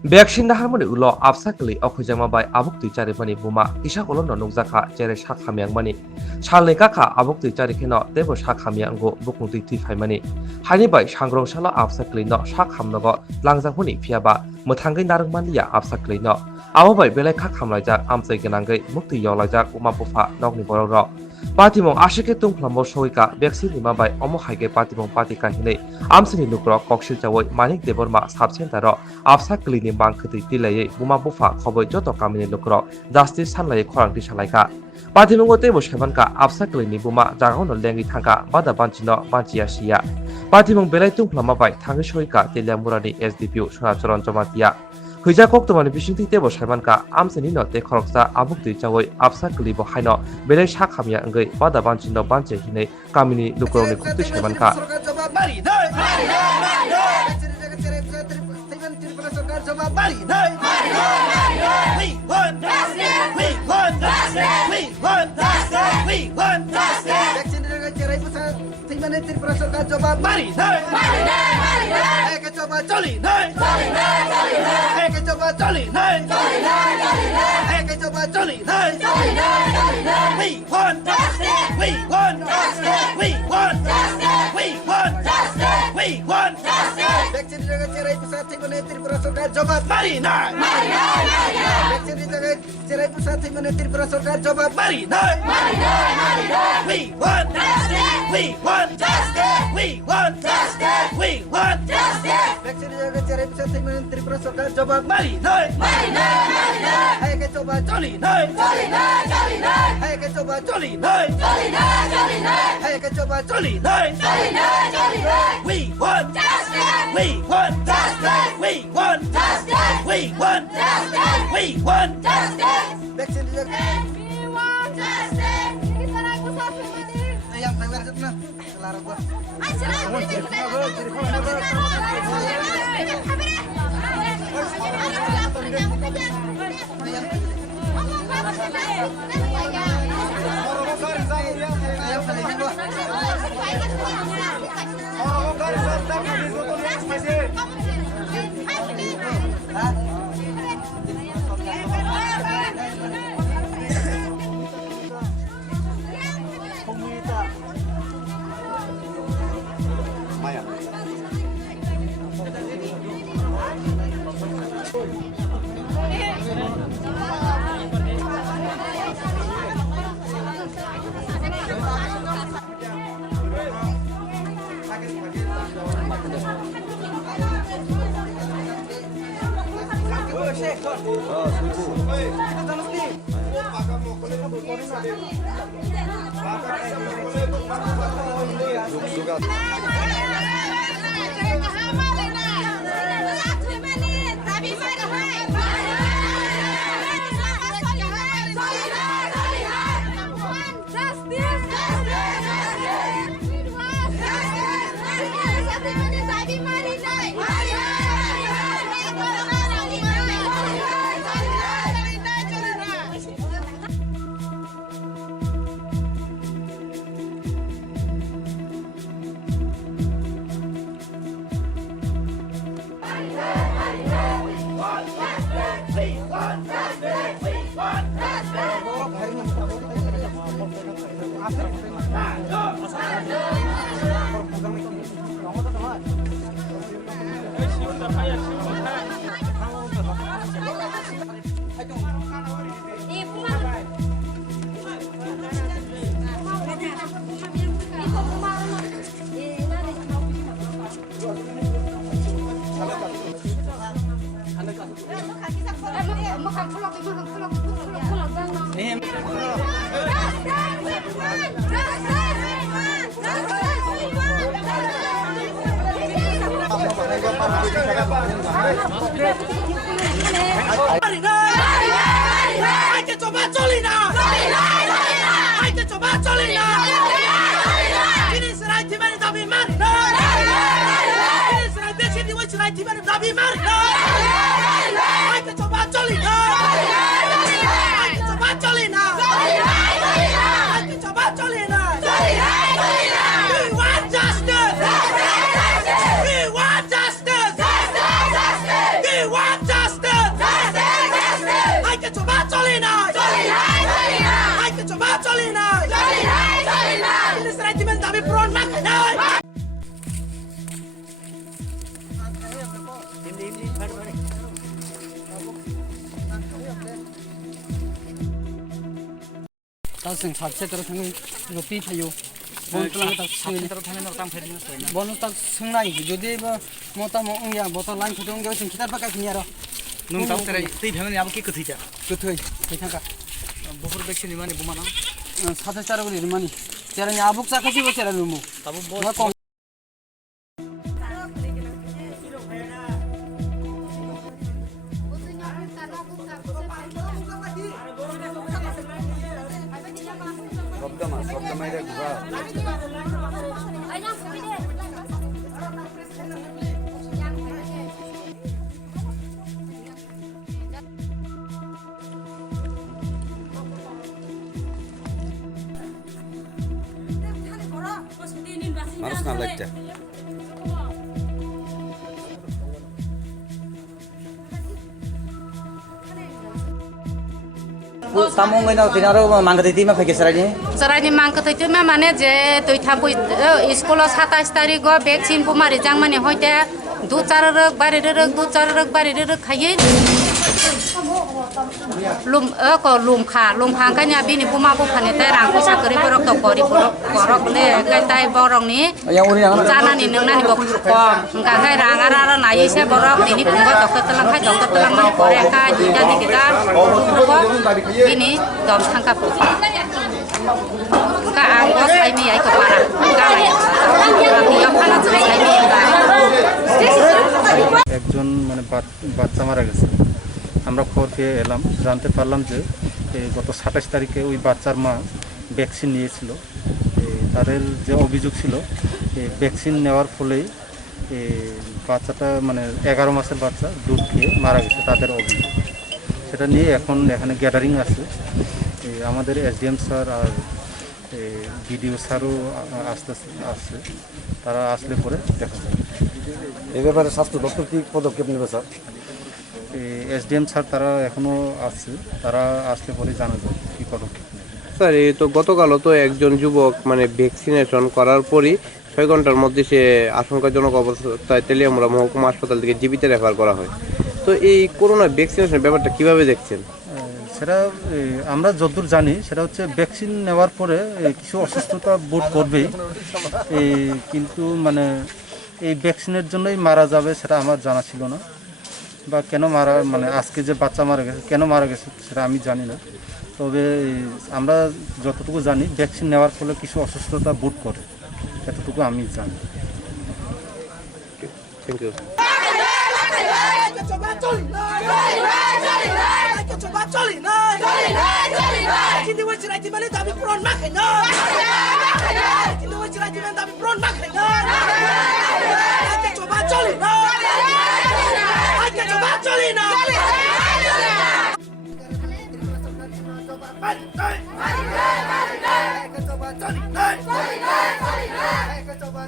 Vaccine dah harmoni ulo absakli okhujama bai abuk tui chari mani buma isa kolon no nukjaka jere sakhamyang mani salni kaka abuk tui chari kheno tebo sakhamyang go bukung tui phai mani hani bai sangrong salo absakli no sakhamnogo langjangphuni phiaba muthangai narungmaniya absakli no abo bai belai khakhamlaijak amchai ganangai mukti yolaijak uma bufa nokni borok Patimong ashike tungplamo soika vaccine lima bai omo haige patimong patika hine amsini nukro koksil chawoi manik deborma subcenter afsa klini bangkhati tilai buma bufa khoboi joto kamini nukro justice sanlai khorangti salaika Patimongo tebo sebanka afsa klini buma jagaono lengi thangka bada banchino banchia sia Patimong belai tungplama bai thangi soika teliamurani SDPU sonachoron jomatia Huija koktomani bisingti tebo sebanka amsini no te khoroksa abukti chawoi afsa klibo haino belai sakhamya ngai bada banchino banche hine kamini lukroni khukti sebanka We want justice! ता जों साबसे तर थाङो rupee फायो बन तलां ता सोंनि तर थाङो नरतां फेरिनो सोयना बन ता सोंनाय जुदि मता मंगिया बता लाइन फुदुं गेव जों खितार बाका खिनि आरो नों ताव तेरै दै फेमनि आबो कि कथैजा कथै थैथांका बफोर बेक्सिनि माने बुमाना साथे चार गरि माने तेरानि आबुक जाखासि बो तेरा रुमु ताबो बस Harus nalek dah. Tamong ngai nau tinaro mangga titi ma phege sarai ni. Sarani mangka thaitu ma mane je tui thampui school 27 tarikh go vaccine pumari jangmani hoite du char rok bari rok khaiye lum kha kanya bini puma bu phane tai rang paisa kori borok to kori borok le kai tai borok ni Yang uri yang chana ni nang bo kom ka kai rang ara nai se borok ni punggo dokter telang ma kore ka dita dikita bini dom thangka ka anggo sai mi ai ka para ka lai ya phala sai mi ka একজন মানে বাচ্চা মারা গেছে আমরা খবর পেয়ে এলাম জানতে পারলাম যে গত 27 তারিখে ওই বাচ্চার মা ভ্যাকসিন নিয়েছিল তাদের যে অভিযোগ ছিল ভ্যাকসিন নেওয়ার ফলেই বাচ্চাটা মানে 11 মাসের বাচ্চা দুধ খেয়ে মারা গেছে তাদের অভিযোগ সেটা নিয়ে এখন এখানে গ্যাদারিং আছে আমাদের এসডিএম স্যার আর বিডিও স্যারও আসছে তারা আসলে পরে দেখা যাবে এই ব্যাপারে স্বাস্থ্য দপ্তর কি পদক্ষেপ নেবে স্যার? এসডিএম স্যার তারা এখনো আছে তারা আসলে পরে জানা যাবে কি পদক্ষেপ নেবে স্যার এই তো গতকালও তো একজন যুবক মানে ভ্যাকসিনেশন করার পরই 6 ঘন্টার মধ্যে সে আশঙ্কাজনক অবস্থায় তেলিয়ামুড়া মহকুমা হাসপাতাল থেকে জীবিত রেফার করা হয়। তো এই করোনা ভ্যাকসিনেশনের ব্যাপারটা কিভাবে দেখছেন? সেটা আমরা যতদূর জানি সেটা হচ্ছে ভ্যাকসিন নেওয়ার পরে কিছু অসুস্থতা বোধ করবেই কিন্তু মানে এই ভ্যাকসিনের জন্যই মারা যাবে সেটা আমার জানা ছিল না বা কেন মারা মানে আজকে যে বাচ্চা মারা গেছে কেন মারা গেছে সেটা আমি জানি না তবে আমরা যতটুকু জানি ভ্যাকসিন নেওয়ার ফলে কিছু অসুস্থতা বোধ করে এতটুকু আমি জানি থ্যাংক ইউ Coba